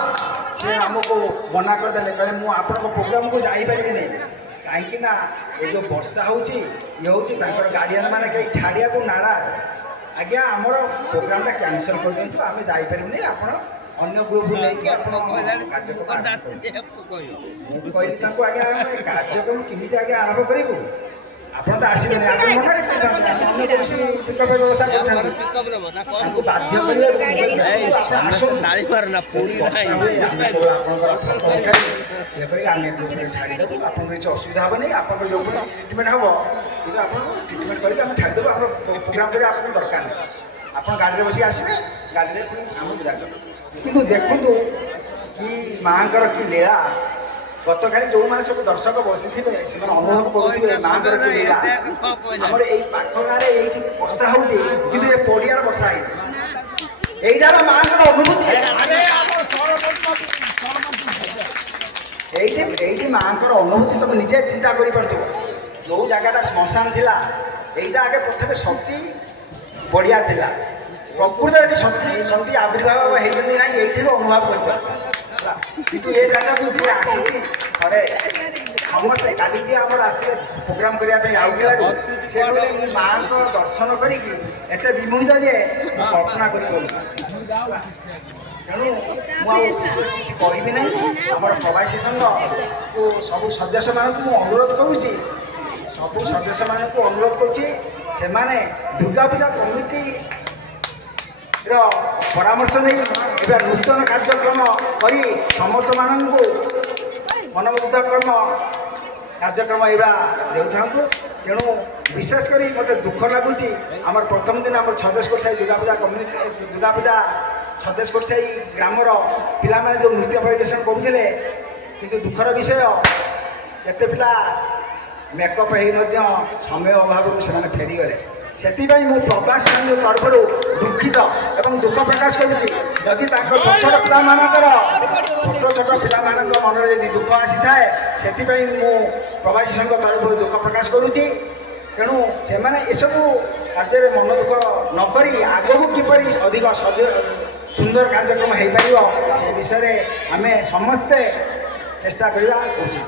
से आमको मना करदे कहे मुझे आपण प्रोग्राम को जापरि नहीं कहीं ये जो वर्षा होची ये हूँ गार्डियन मैंने कहीं छाड़िया को नाराज आज्ञा आमर प्रोग्राम कैंसल कर दिंतु आम जापर नहीं आप अन्य ग्रुप लेकिन कार्यक्रम कहली आज्ञा कार्यक्रम केमी आज्ञा आरंभ करूँ आप आसबे व्यवस्था बाध्य छाड़देबू आप किसी असुविधा हे नहीं आप जो ट्रिटमेंट हम कि आप ट्रिटमेंट करके छाड़देबू आप प्रोग्राम कर आपको दरकार नहीं आप गाड़ी में बस आसबे गाड़ी आम विदा कर कि देखु कि माँ कि लीला गत खाली जो मैंने सब दर्शक बसी थे अनुभव करुवे माँ की लीला आम पाखगारे वर्षा हो पड़ियार वर्षा यहीटार माँ अनुभूति ये माँ अनुभूति तुम निजे चिंता कर जो जगह श्मशान थी यहीटा आगे प्रथम शक्ति बढ़िया था प्रकृत ये शक्ति आविर्भाव होती ना ये अनुभव कर किंतु ये जगह को जी आसी थे समस्ते काली जी आम आसते प्रोग्राम करने आउला से कहले माँ को दर्शन करके विमोहित जे कल्पना कर तेणु मुझे किसी कहबी ना आम प्रवासी संघ को सब सदस्य मानक अनुरोध करुँच सब सदस्य मानक अनुरोध करुँचे दुर्गा पूजा कमिटी परामर्श नहीं एवं नूतन कार्यक्रम कर समस्त मानू मनमुग्ध कर्म कार्यक्रम एवं देता तेणु विशेषकर मत दुख लगुच आम प्रथम दिन आम छत्तीस कोट साई दुर्गा पूजा कम्युनिटी दुर्गा पूजा छत्तीस कोट साई ग्रामर पिला जो नृत्य परिवेशन करुले कि दुखर विषय केते पिला मेकअप हो समय अभाव से फेरीगले से प्रवासी तरफ दुखित और दुख प्रकाश करुँगी जदि छोट छोट पिला छोट छोट पिला मन में दुख आसी थाए से प्रवासी संघ तरफ दुख प्रकाश करुँची तेणु से सब कार्य मन दुख नक आगू किपर अधिक सुंदर कार्यक्रम हो पार से विषय आम समस्ते चेष्टा करवा उचित।